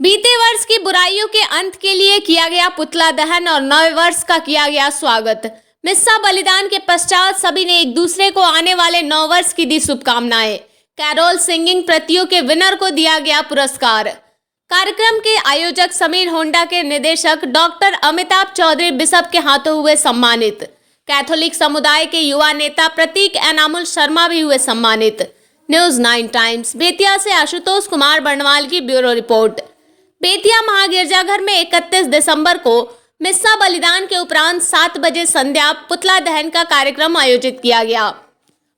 बीते वर्ष की बुराइयों के अंत के लिए किया गया पुतला दहन और नए वर्ष का किया गया स्वागत। मिस्सा बलिदान के पश्चात सभी ने एक दूसरे को आने वाले नव वर्ष की दी शुभकामनाएं। कैरोल सिंगिंग प्रतियों के विनर को दिया गया पुरस्कार। कार्यक्रम के आयोजक समीर होंडा के निदेशक डॉक्टर अमिताभ चौधरी बिशप के हाथों हुए सम्मानित। कैथोलिक समुदाय के युवा नेता प्रतीक एनामुल शर्मा भी हुए सम्मानित। न्यूज़ 9 टाइम्स बेतिया से आशुतोष कुमार बर्णवाल की ब्यूरो रिपोर्ट। बेतिया महागिरजाघर में 31 दिसंबर को मिस्सा बलिदान के उपरांत 7 बजे संध्या पुतला दहन का कार्यक्रम आयोजित किया गया।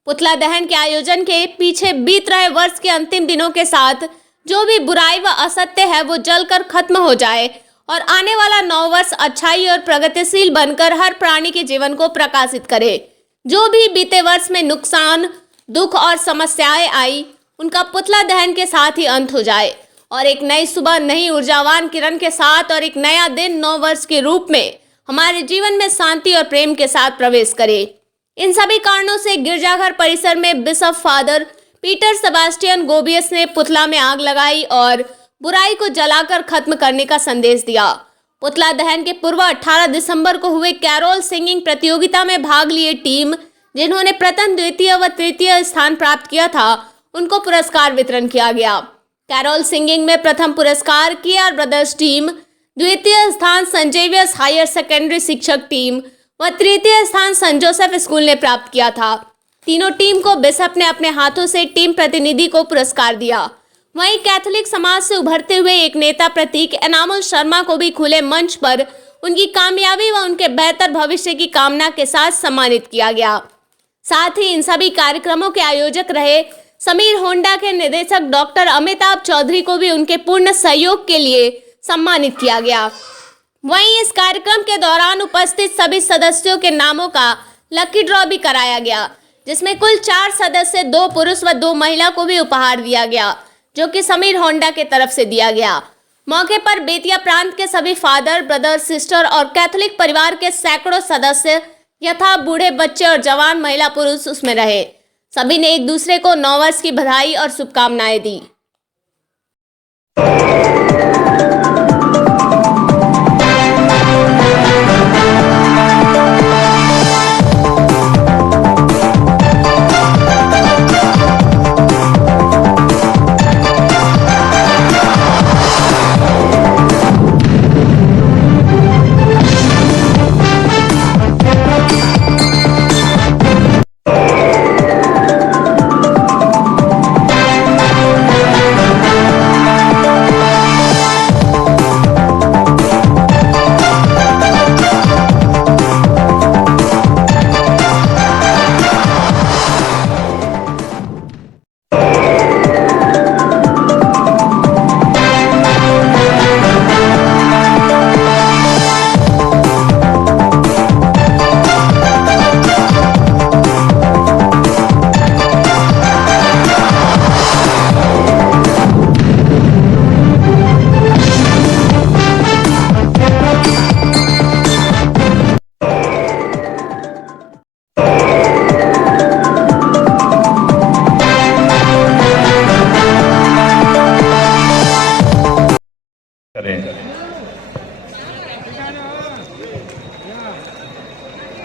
पुतला दहन के आयोजन के पीछे बीत रहे वर्ष के अंतिम दिनों के साथ जो भी बुराई व असत्य है वो जलकर खत्म हो जाए और आने वाला नव वर्ष अच्छाई और प्रगतिशील बनकर हर प्राणी के जीवन को प्रकाशित करे। जो भी बीते वर्ष में नुकसान, दुख और समस्याएं आई, उनका पुतला दहन के साथ ही अंत हो जाए और एक नई सुबह नई ऊर्जावान किरण के साथ और एक नया दिन नव वर्ष के रूप में हमारे जीवन में शांति और प्रेम के साथ प्रवेश करे। इन सभी कारणों से गिरजाघर परिसर में बिशप फादर पीटर सेबास्टियन गोबियस ने पुतला में आग लगाई और बुराई को जलाकर खत्म करने का संदेश दिया। पुतला दहन के पूर्व 18 दिसंबर को हुए कैरोल सिंगिंग प्रतियोगिता में भाग लिए टीम जिन्होंने प्रथम, द्वितीय व तृतीय स्थान प्राप्त किया था, उनको पुरस्कार वितरण किया गया। कैरोल सिंगिंग में प्रथम पुरस्कार केआर ब्रदर्स टीम, द्वितीय स्थान सेंट जेवियर्स हायर सेकेंडरी शिक्षक टीम व तृतीय स्थान सेंट जोसेफ स्कूल ने प्राप्त किया था। तीनों टीम को बिशप ने अपने हाथों से टीम प्रतिनिधि को पुरस्कार दिया। वहीं कैथोलिक समाज से उभरते हुए एक नेता प्रतीक एनामुल शर्मा को भी खुले मंच पर उनकी कामयाबी व उनके बेहतर भविष्य की कामना के साथ सम्मानित किया गया। साथ ही इन सभी कार्यक्रमों के आयोजक रहे समीर होंडा के निदेशक डॉक्टर अमिताभ चौधरी को भी उनके पूर्ण सहयोग के लिए सम्मानित किया गया। वहीं इस कार्यक्रम के दौरान उपस्थित सभी सदस्यों के नामों का लकी ड्रॉ भी कराया गया, जिसमें कुल 4 सदस्य, 2 पुरुष व 2 महिला को भी उपहार दिया गया, जो कि समीर होंडा के तरफ से दिया गया। मौके पर बेतिया प्रांत के सभी फादर, ब्रदर, सिस्टर और कैथोलिक परिवार के सैकड़ों सदस्य यथा बूढ़े, बच्चे और जवान महिला पुरुष उसमें रहे। सभी ने एक दूसरे को नव वर्ष की बधाई और शुभकामनाएं दी।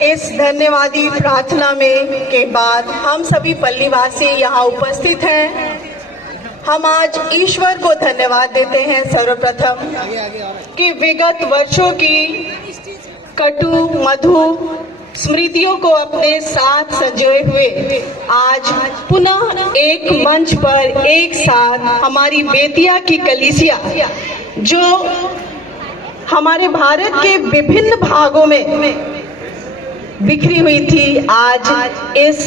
इस धन्यवादी प्रार्थना में के बाद हम सभी पल्लीवासी यहाँ उपस्थित हैं। हम आज ईश्वर को धन्यवाद देते हैं सर्वप्रथम कि विगत वर्षों की कटु मधु स्मृतियों को अपने साथ संजोए हुए आज पुनः एक मंच पर एक साथ हमारी बेतिया की कलीसिया जो हमारे भारत के विभिन्न भागों में बिखरी हुई थी, आज इस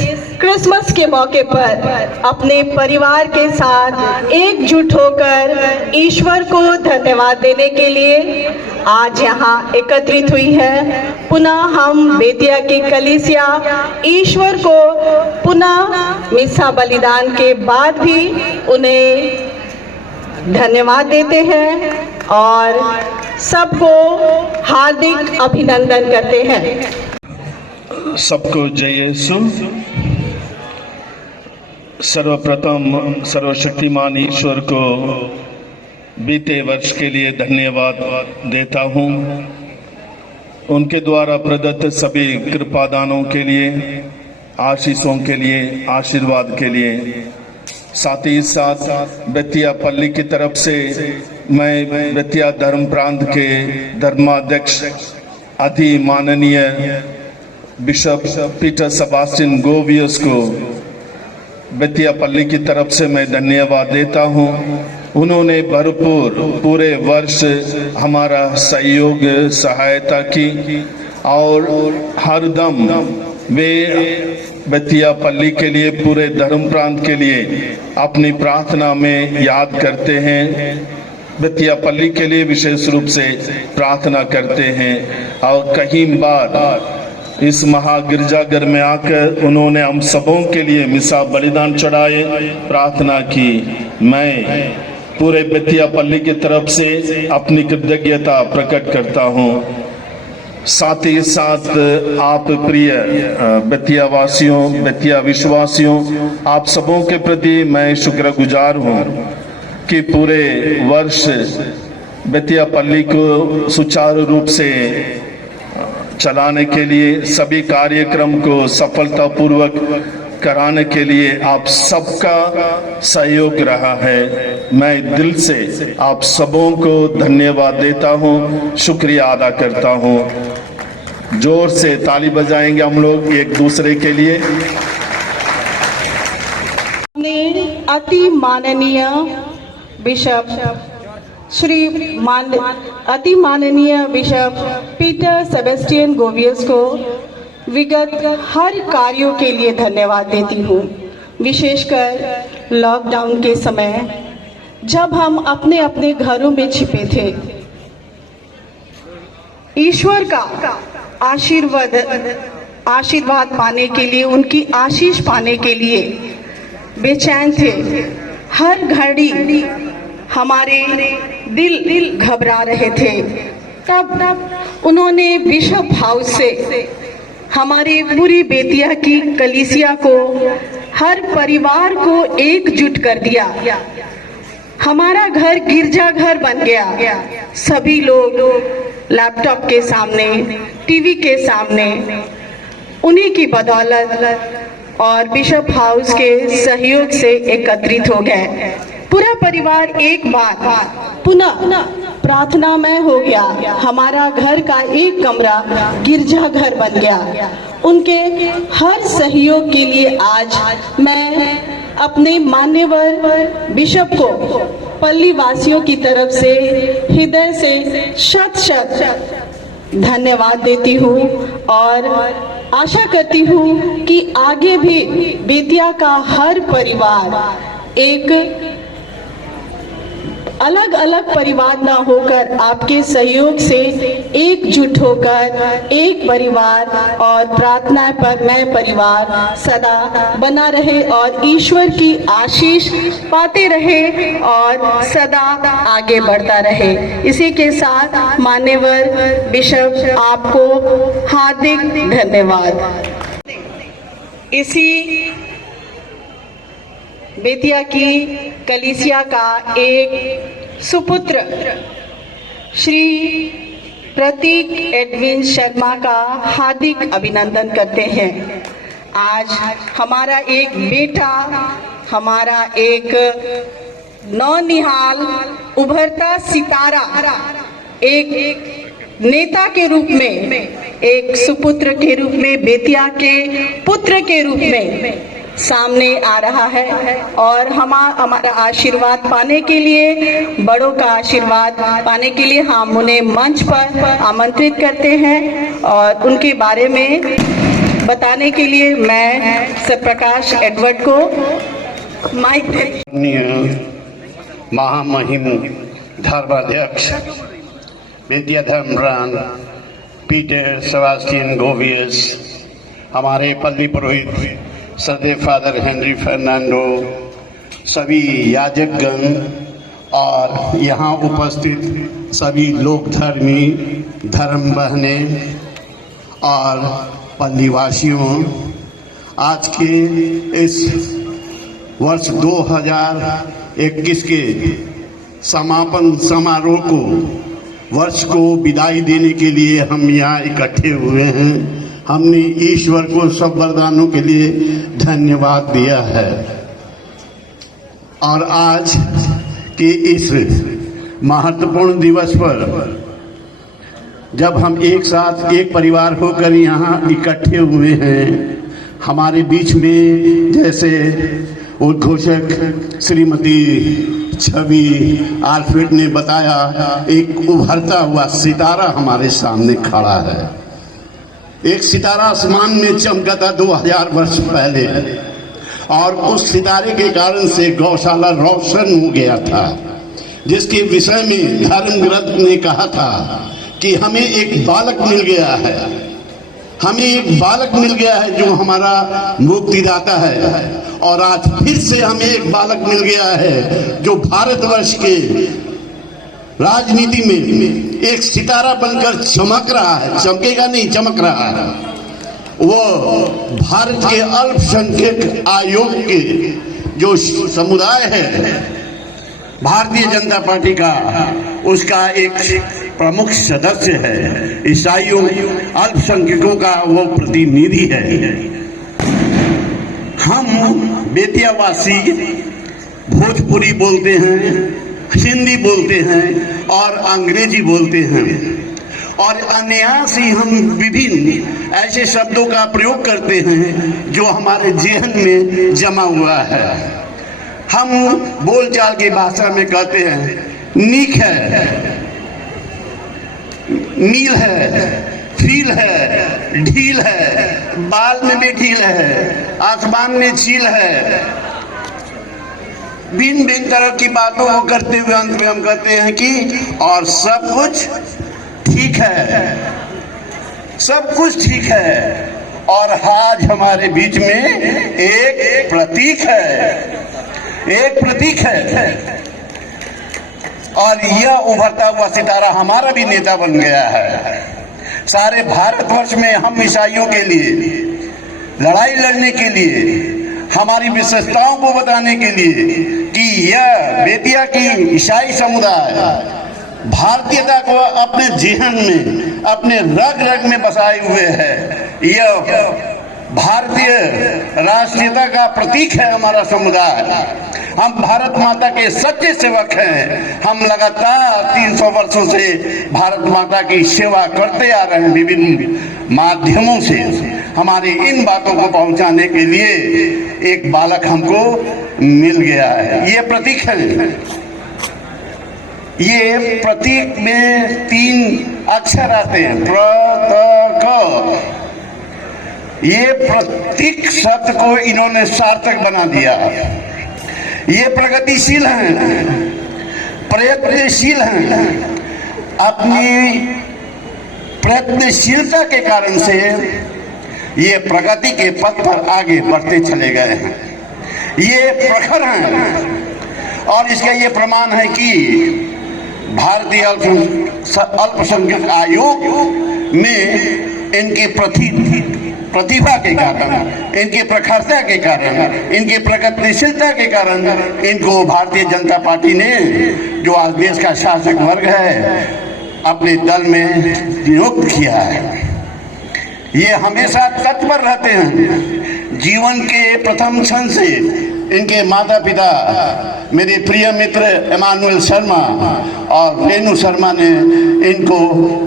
क्रिसमस के मौके पर अपने परिवार के साथ एकजुट होकर ईश्वर को धन्यवाद देने के लिए आज यहाँ एकत्रित हुई है। पुनः हम बेतिया की कलीसिया ईश्वर को पुनः मिस्सा बलिदान के बाद भी उन्हें धन्यवाद देते हैं और सबको हार्दिक अभिनंदन करते हैं। सबको जय यीशु। सर्वप्रथम सर्वशक्तिमान ईश्वर को बीते वर्ष के लिए धन्यवाद देता हूँ। उनके द्वारा प्रदत्त सभी कृपादानों के लिए, आशीषों के लिए, आशीर्वाद के लिए, साथ ही साथ बेतिया पल्ली की तरफ से मैं बेतिया धर्म प्रांत के धर्माध्यक्ष अति माननीय बिशप पीटर सेबास्टियन गोवियस को बेतिया पल्ली की तरफ से मैं धन्यवाद देता हूँ। उन्होंने भरपूर पूरे वर्ष हमारा सहयोग सहायता की और हरदम वे बेतिया पल्ली के लिए, पूरे धर्म प्रांत के लिए अपनी प्रार्थना में याद करते हैं। बेतिया पल्ली के लिए विशेष रूप से प्रार्थना करते हैं और कई बार इस महागिरजाघर में आकर उन्होंने हम सबों के लिए मिसा बलिदान चढ़ाए, प्रार्थना की। मैं पूरे बेतिया पल्ली की तरफ से अपनी कृतज्ञता प्रकट करता हूँ। साथ ही साथ आप प्रिय बेतिया वासियों, बेतिया विश्वासियों, आप सबों के प्रति मैं शुक्रगुजार हूँ कि पूरे वर्ष बेतिया पल्ली को सुचारू रूप से चलाने के लिए, सभी कार्यक्रम को सफलतापूर्वक कराने के लिए आप सबका सहयोग रहा है। मैं दिल से आप सबों को धन्यवाद देता हूँ, शुक्रिया अदा करता हूँ। जोर से ताली बजाएंगे हम लोग एक दूसरे के लिए। अति माननीय बिशप अति माननीय बिशप पीटर सेबेस्टियन गोवियस को विगत हर कार्यों के लिए धन्यवाद देती हूँ। विशेषकर लॉकडाउन के समय जब हम अपने अपने घरों में छिपे थे, ईश्वर का आशीर्वाद पाने के लिए, उनकी आशीष पाने के लिए बेचैन थे। हर घड़ी हमारे दिल घबरा रहे थे। तब उन्होंने बिशप हाउस से हमारे पूरी बेतिया की कलीसिया को, हर परिवार को एकजुट कर दिया। हमारा घर गिरजाघर बन गया। सभी लोग लैपटॉप के सामने, टीवी के सामने उन्हीं की बदौलत और बिशप हाउस के सहयोग से एकत्रित हो गए। पूरा परिवार एक बार पुनः प्रार्थना में हो गया। हमारा घर का एक कमरा गिरजाघर बन गया। उनके हर सहयोग के लिए आज मैं अपने मान्यवर बिशप को पल्ली वासियों की तरफ से हृदय से शत धन्यवाद देती हूँ और आशा करती हूँ कि आगे भी बेतिया का हर परिवार एक अलग अलग परिवार ना होकर आपके सहयोग से एकजुट होकर एक परिवार और प्रार्थना पर नए परिवार सदा बना रहे और ईश्वर की आशीष पाते रहे और सदा आगे बढ़ता रहे। इसी के साथ मान्यवर बिशप आपको हार्दिक धन्यवाद। इसी बेतिया की कलीसिया का एक सुपुत्र श्री प्रतीक एडविन शर्मा का हार्दिक अभिनंदन करते हैं। आज हमारा एक बेटा, हमारा एक नौनिहाल उभरता सितारा, एक नेता के रूप में, एक सुपुत्र के रूप में, बेतिया के पुत्र के रूप में सामने आ रहा है और हमारा आशीर्वाद पाने के लिए, बड़ों का आशीर्वाद पाने के लिए हम उन्हें मंच पर आमंत्रित करते हैं और उनके बारे में बताने के लिए मैं सत्यप्रकाश एडवर्ड को माइक महामहिम धर्माध्यक्ष बेतिया धर्म प्रांत पीटर सेबास्टियन गोवियस, हमारे पल्ली पुरोहित सदे फादर हेनरी फर्नांडो, सभी याजकगण और यहाँ उपस्थित सभी लोक धर्मी धर्म बहनें और पल्लीवासियों, आज के इस वर्ष 2021 के समापन समारोह को वर्ष को विदाई देने के लिए हम यहाँ इकट्ठे हुए हैं। हमने ईश्वर को सब वरदानों के लिए धन्यवाद दिया है और आज के इस महत्वपूर्ण दिवस पर जब हम एक साथ एक परिवार होकर यहाँ इकट्ठे हुए हैं, हमारे बीच में जैसे उद्घोषक श्रीमती छवि आल्फ्रेड ने बताया, एक उभरता हुआ सितारा हमारे सामने खड़ा है। एक सितारा आसमान में चमका था 2000 वर्ष पहले और उस सितारे के कारण से गौशाला रोशन हो गया था, जिसके विषय में धर्म ग्रंथ ने कहा था कि हमें एक बालक मिल गया है, हमें एक बालक मिल गया है जो हमारा मुक्तिदाता है। और आज फिर से हमें एक बालक मिल गया है जो भारतवर्ष के राजनीति में एक सितारा बनकर चमक रहा है, चमकेगा नहीं, चमक रहा है। वो भारत के अल्पसंख्यक आयोग के जो समुदाय है, भारतीय जनता पार्टी का, उसका एक प्रमुख सदस्य है। ईसाइयों अल्पसंख्यकों का वो प्रतिनिधि है। हम बेतियावासी भोजपुरी बोलते हैं, हिंदी बोलते हैं और अंग्रेजी बोलते हैं और अनायास ही हम विभिन्न ऐसे शब्दों का प्रयोग करते हैं जो हमारे जेहन में जमा हुआ है। हम बोलचाल की भाषा में कहते हैं नीक है, नील है, फील है, ढील है, बाल में भी ढील है, आसमान में चील है। भिन्न भिन्न तरह की बातों को करते हुए अंत में हम कहते हैं कि और सब कुछ ठीक है, सब कुछ ठीक है। और आज हमारे बीच में एक प्रतीक है, एक प्रतीक है और यह उभरता हुआ सितारा हमारा भी नेता बन गया है। सारे भारतवर्ष में हम ईसाइयों के लिए लड़ाई लड़ने के लिए, हमारी विशेषताओं को बताने के लिए कि यह बेतिया की ईसाई समुदाय भारतीयता को अपने जीवन में, अपने रग रग में बसाए हुए है। यह भारतीय राष्ट्रीयता का प्रतीक है हमारा समुदाय। हम भारत माता के सच्चे सेवक हैं। हम लगातार 300 वर्षों से भारत माता की सेवा करते आ रहे हैं। विभिन्न माध्यमों से हमारी इन बातों को पहुंचाने के लिए एक बालक हमको मिल गया है। ये प्रतीक है। ये प्रतीक में 3 अक्षर आते हैं, प्र, त, क। ये प्रतीक शब्द को इन्होंने सार्थक बना दिया। ये प्रगतिशील हैं, प्रयत्नशील हैं। अपनी प्रयत्नशीलता के कारण से ये प्रगति के पथ पर आगे बढ़ते चले गए हैं। ये प्रखर हैं और इसका ये प्रमाण है कि भारतीय अल्पसंख्यक आयोग ने इनकी प्रतिभा के कारण, इनकी प्रखरता के कारण, इनकी प्रगतिशीलता के कारण इनको भारतीय जनता पार्टी ने, जो आज देश का शासक वर्ग है, अपने दल में नियुक्त किया है। ये हमेशा तत्पर रहते हैं। जीवन के प्रथम क्षण से इनके माता पिता मेरे प्रिय मित्र इमानुएल शर्मा और रेणु शर्मा ने इनको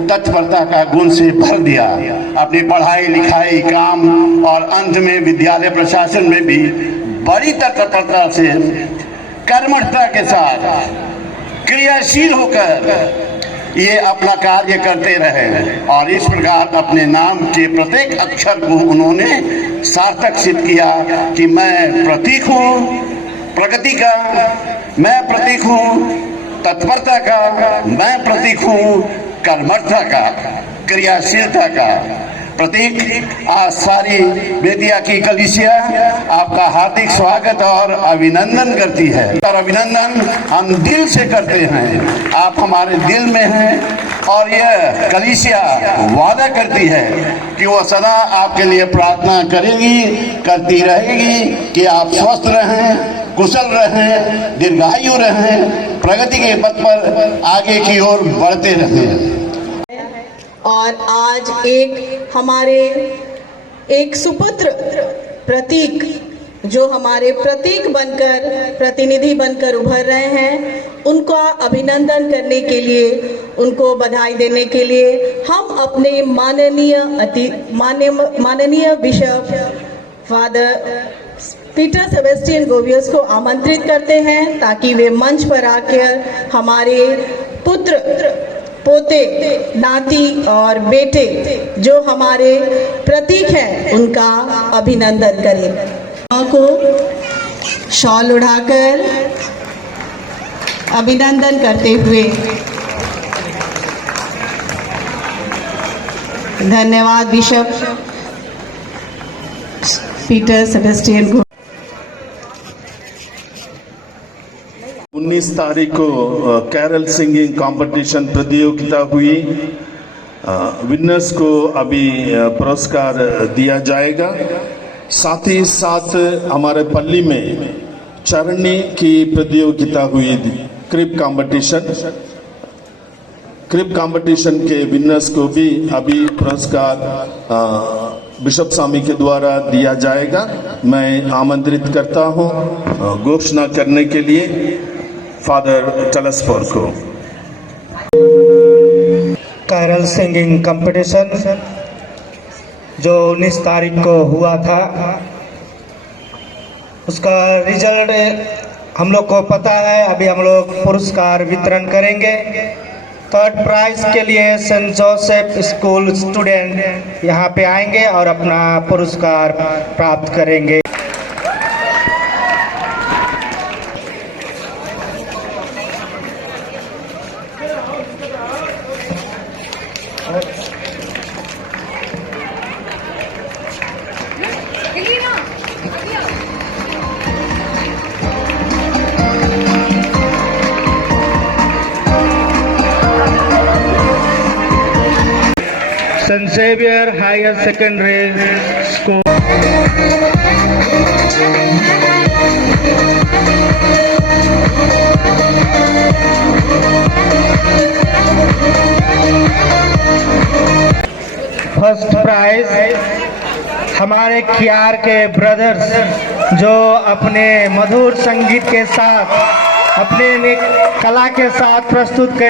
तत्परता का गुण से भर दिया। अपनी पढ़ाई लिखाई, काम और अंत में विद्यालय प्रशासन में भी बड़ी तत्परता से, कर्मठता के साथ, क्रियाशील होकर ये अपना कार्य करते रहे और इस प्रकार अपने नाम के प्रत्येक अक्षर को उन्होंने सार्थक सिद्ध किया कि मैं प्रतीक हूँ प्रगति का, मैं प्रतीक हूँ तत्परता का, मैं प्रतीक हूँ कर्मठता का, क्रियाशीलता का प्रतीक। आज सारी बेतिया की कलीसिया आपका हार्दिक स्वागत और अभिनंदन करती है और अभिनंदन हम दिल से करते हैं। आप हमारे दिल में हैं और यह कलीसिया वादा करती है कि वो सदा आपके लिए प्रार्थना करेगी, करती रहेगी कि आप स्वस्थ रहें, कुशल रहें, दीर्घायु रहें, प्रगति के पथ पर आगे की ओर बढ़ते रहें। और आज हमारे एक सुपुत्र प्रतीक जो हमारे प्रतीक बनकर प्रतिनिधि बनकर उभर रहे हैं, उनका अभिनंदन करने के लिए, उनको बधाई देने के लिए हम अपने माननीय बिशप फादर पीटर सेबेस्टियन गोबियस को आमंत्रित करते हैं ताकि वे मंच पर आकर हमारे पुत्र, पोते, नाती और बेटे जो हमारे प्रतीक हैं उनका अभिनंदन करें। को शॉल उड़ाकर अभिनंदन करते हुए धन्यवाद बिशप पीटर सेबेस्टियन को। 19 तारीख को कैरल सिंगिंग कंपटीशन प्रतियोगिता हुई। विनर्स को अभी पुरस्कार दिया जाएगा। साथ ही साथ हमारे पल्ली में चरनी की प्रतियोगिता हुई, क्रिप कंपटीशन के विनर्स को भी अभी पुरस्कार बिशप स्वामी के द्वारा दिया जाएगा। मैं आमंत्रित करता हूं घोषणा करने के लिए फादर टलसपोर को। कैरल सिंगिंग कंपटीशन जो 19 तारीख को हुआ था, उसका रिजल्ट हम लोग को पता है। अभी हम लोग पुरस्कार वितरण करेंगे। थर्ड प्राइज के लिए सेंट जोसेफ स्कूल स्टूडेंट यहाँ पे आएंगे और अपना पुरस्कार प्राप्त करेंगे। Saint Xavier higher secondary school first prize हमारे कियार के ब्रदर्स जो अपने मधुर संगीत के साथ, अपने कला के साथ प्रस्तुत कर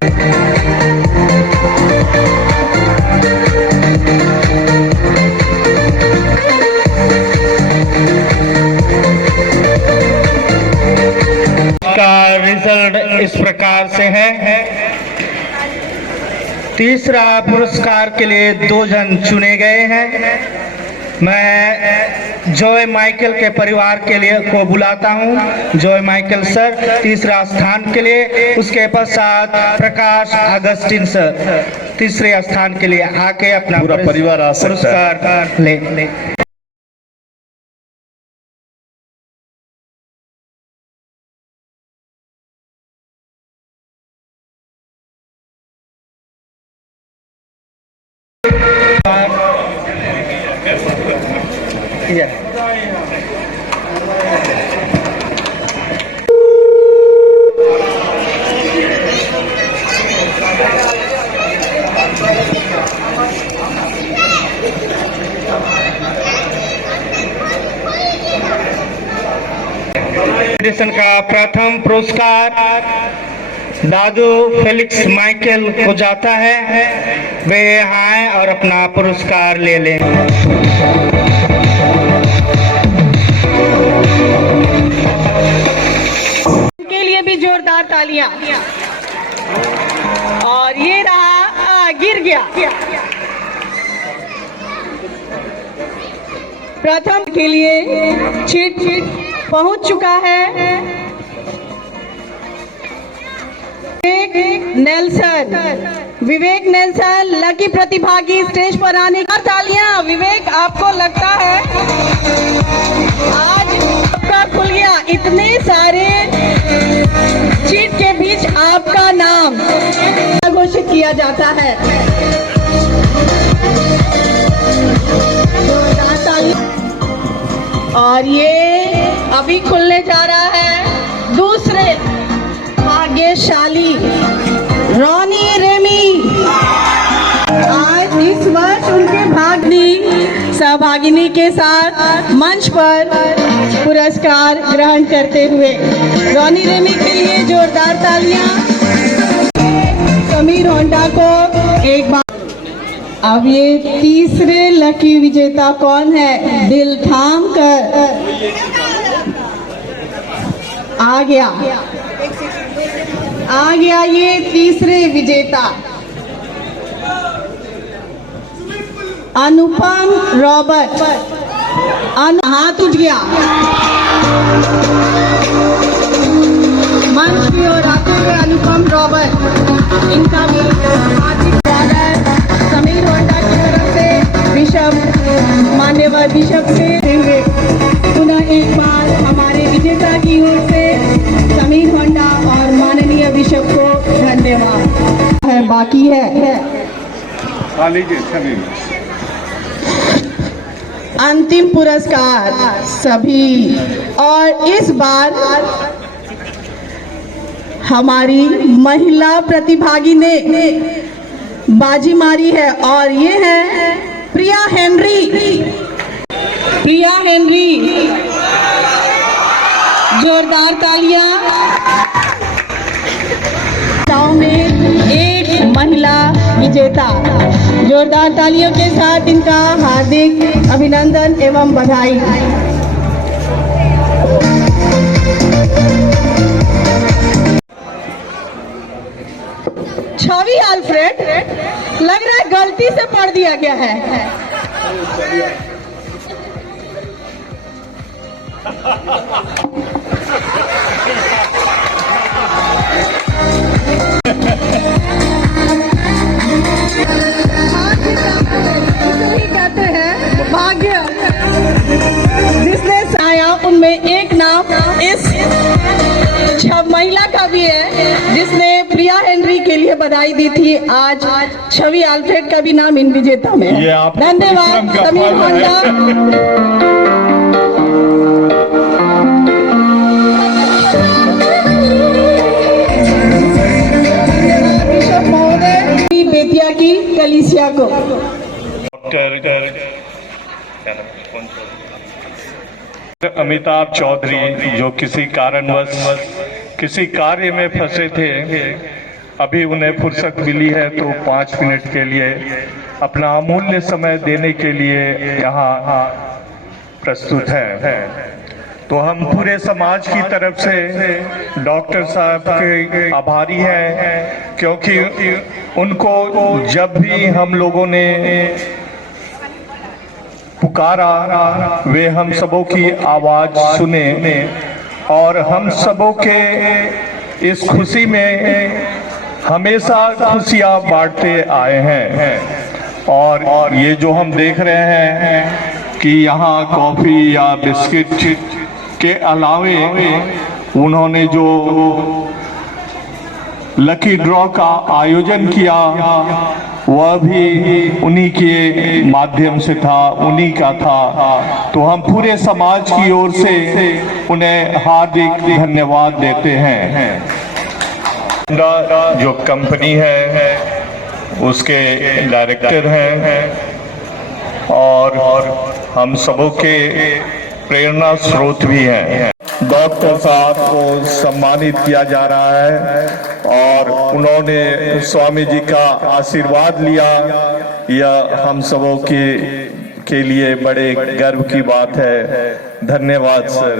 का रिजल्ट इस प्रकार से है। तीसरा पुरस्कार के लिए 2 जन चुने गए हैं। मैं जॉय माइकल के परिवार के लिए को बुलाता हूं। जॉय माइकल सर तीसरा स्थान के लिए, उसके पश्चात प्रकाश अगस्टिन सर तीसरे स्थान के लिए आके अपना पूरा परिवार आ सकता है। पुरस्कार ले। का प्रथम पुरस्कार दादू फेलिक्स माइकल को जाता है। वे यहाँ आए और अपना पुरस्कार ले लें। के लिए भी जोरदार तालियां। और ये रहा, गिर गया। प्रथम के लिए चिट पहुंच चुका है। विवेक नेल्सन लकी प्रतिभागी स्टेज पर आने का तालियां। विवेक, आपको लगता है आज आपका खुल गया? इतने सारे चीट के बीच आपका नाम घोषित किया जाता है। और ये अभी खुलने जा रहा है। दूसरे भाग्यशाली ताली रोनी रेमी। आज इस वर्ष उनके सहभागिनी के साथ मंच पर पुरस्कार ग्रहण करते हुए रोनी रेमी के लिए जोरदार तालियां। समीर होंडा को एक बार। अब ये तीसरे लकी विजेता कौन है? दिल थाम कर आ गया ये तीसरे विजेता अनुपम रॉबर्ट। हाथ उठ गया, मंच की ओर आते हुए अनुपम रॉबर्ट, इनका भी हार्दिक स्वागत समीर होंडा की तरफ से बिशप मान्यवर बिशप से हुए पुनः एक बार हमारे विजेता की ओर से समीर होंडा और माननीय बिशप को धन्यवाद है। बाकी है अंतिम पुरस्कार सभी, और इस बार हमारी महिला प्रतिभागी ने बाजी मारी है और ये है प्रिया हेनरी। जोरदार तालियां। में एक महिला विजेता, जोरदार तालियों के साथ इनका हार्दिक अभिनंदन एवं बधाई। छवि अल्फ्रेड, लग रहा है गलती से पढ़ दिया गया है। कहते हैं भाग्य जिसने आया उनमें एक नाम इस महिला का भी है जिसने प्रिया हेनरी के लिए बधाई दी थी। आज छवि अल्फ्रेड का भी नाम इन विजेता में है। धन्यवाद समीर होंडा। बेतिया की कलीसिया को अमिताभ चौधरी जो किसी कारणवश किसी कार्य में फंसे थे, अभी उन्हें फुर्सत मिली है तो 5 मिनट के लिए अपना अमूल्य समय देने के लिए यहाँ प्रस्तुत है। तो हम पूरे समाज की तरफ से डॉक्टर साहब के आभारी हैं, क्योंकि उनको जब भी हम लोगों ने पुकारा वे हम सबों की आवाज सुने और हम सबों के इस खुशी में हमेशा खुशियाँ बांटते आए हैं। और ये जो हम देख रहे हैं कि यहाँ कॉफ़ी या बिस्किट के अलावे उन्होंने जो लकी ड्रॉ का आयोजन किया वह भी उन्हीं के माध्यम से था, उन्हीं का था। तो हम पूरे समाज की ओर से उन्हें हार्दिक धन्यवाद देते हैं। जो कंपनी है उसके डायरेक्टर हैं और हम सबों के प्रेरणा स्रोत भी हैं। डॉक्टर साहब को सम्मानित किया जा रहा है और उन्होंने स्वामी जी का आशीर्वाद लिया। यह हम सबों के लिए बड़े गर्व की बात है। धन्यवाद सर।